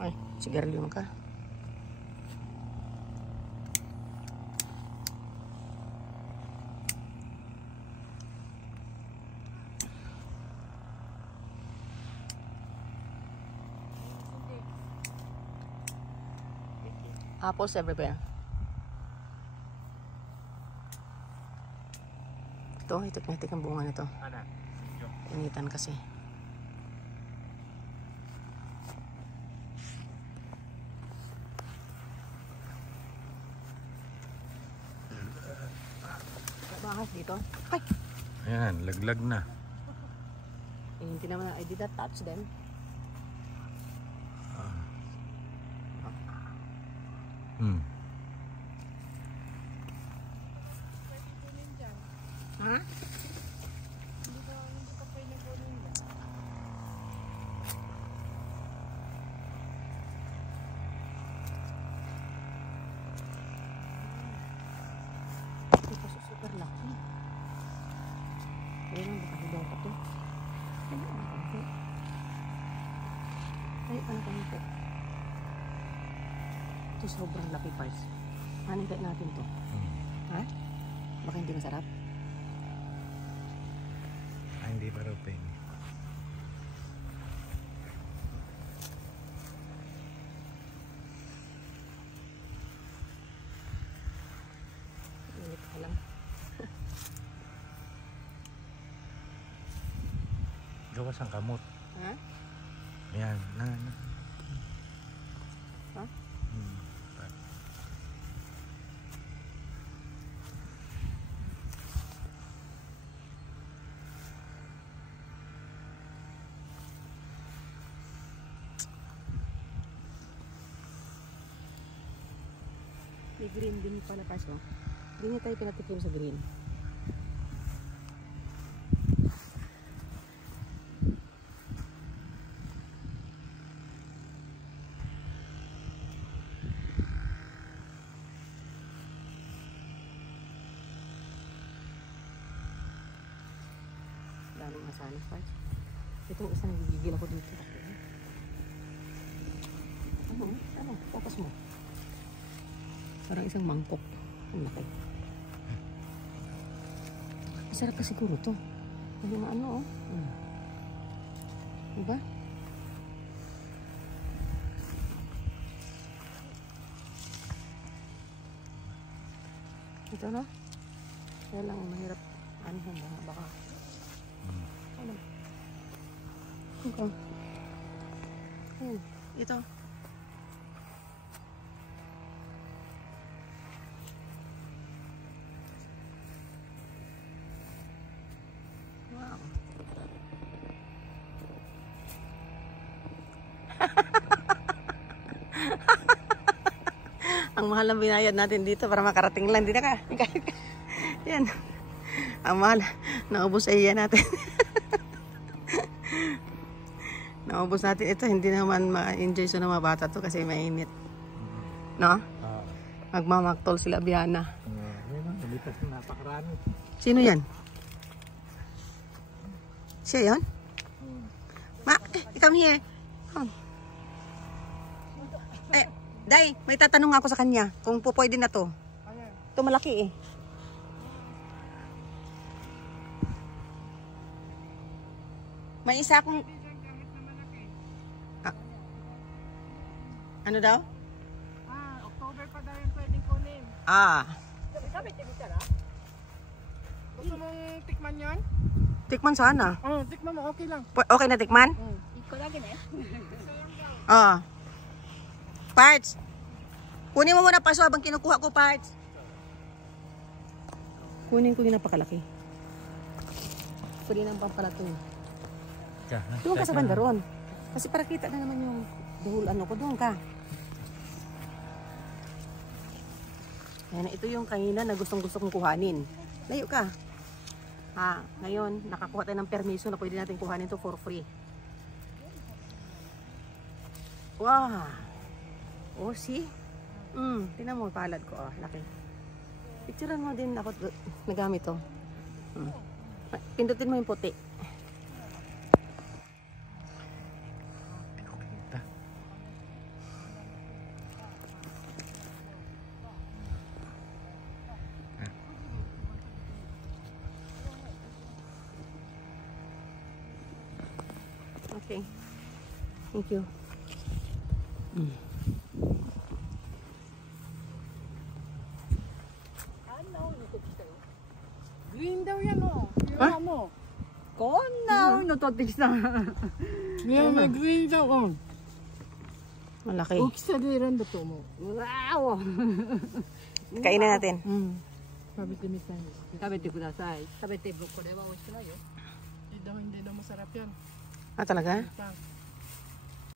Ay, sigarilyo ka. Apples everywhere. Ito, itik-itik ang bunga nito. Initan kasi. Bakit dito? Ay! Ayan, laglag na. Hindi naman na, I did not touch them. Ha? Hindi ka pwede kunin dyan. Ito kasi super laki. Ayun, baka hilaw pa to. Ano ang kampo? Ay, ano kampo? Ito sobrang laki parts. Hanin kain natin to. Ha? Baka hindi masarap? Hindi pa raw pwede. Init ka lang. Gawas ang kamot. Ha? Ayan, na. Ha? May green din pala kaso. Hindi niya tayo pinatikim sa green. Daming masanas pa. Itong isang gigigil ako dito. Ano? Focus mo. Parang isang mangkok. Ang laki. Masarap pa siguro to. Yung ano, oh. Diba? Ito na. Kaya lang mahirap. Ano ba? Baka. Ano? Okay. Ayan. Ito. Wow. Ang mahal ng binayad natin dito para makarating lang dito ka. Yan. Ang mahal. Naubos sa iya natin. Naubos natin ito. Hindi naman ma-enjoy sa mga bata to kasi mainit. No? Magmamaktol sila biyana. Sino yan? Siya yan? Come here. Day, may tatanong ako sa kanya kung pwede na to. Ito malaki eh. May isa akong... Ano daw? October pa daw yung pwedeng kunin. Gusto mong tikman yan? Tikman sana. Tikman mo, okay lang. Okay na tikman? Ikaw lagi na eh. Parts. Kunin mo muna paso habang kinukuha ko parts. Kunin ko yung napakalaki. Pwede nang pampalato. Doon ka sa banda ron. Kasi para kita na naman yung dahul ano ko. Doon ka. Ayan, ito yung kanina na gustong-gusto kong kuhanin. Layo ka. Ngayon, nakakuha tayo ng permiso na pwede natin kuhanin to for free. Wow! Oh, see? Tingnan mo, palad ko. Laki. Picturean mo din ako nagamit to. Pindutin mo yung puti. Okay. Thank you. Green daw yan oh. Ha? Mo. こんなの取ってきた。 Yan, may green daw oh. Malaki. 大きさで選んだと思う。 Wow! Kainin natin. うん。食べてみたいです。食べてください。食べて、これは美味しくないよ。Hindi daw masarap yan. Ah, talaga? Ito.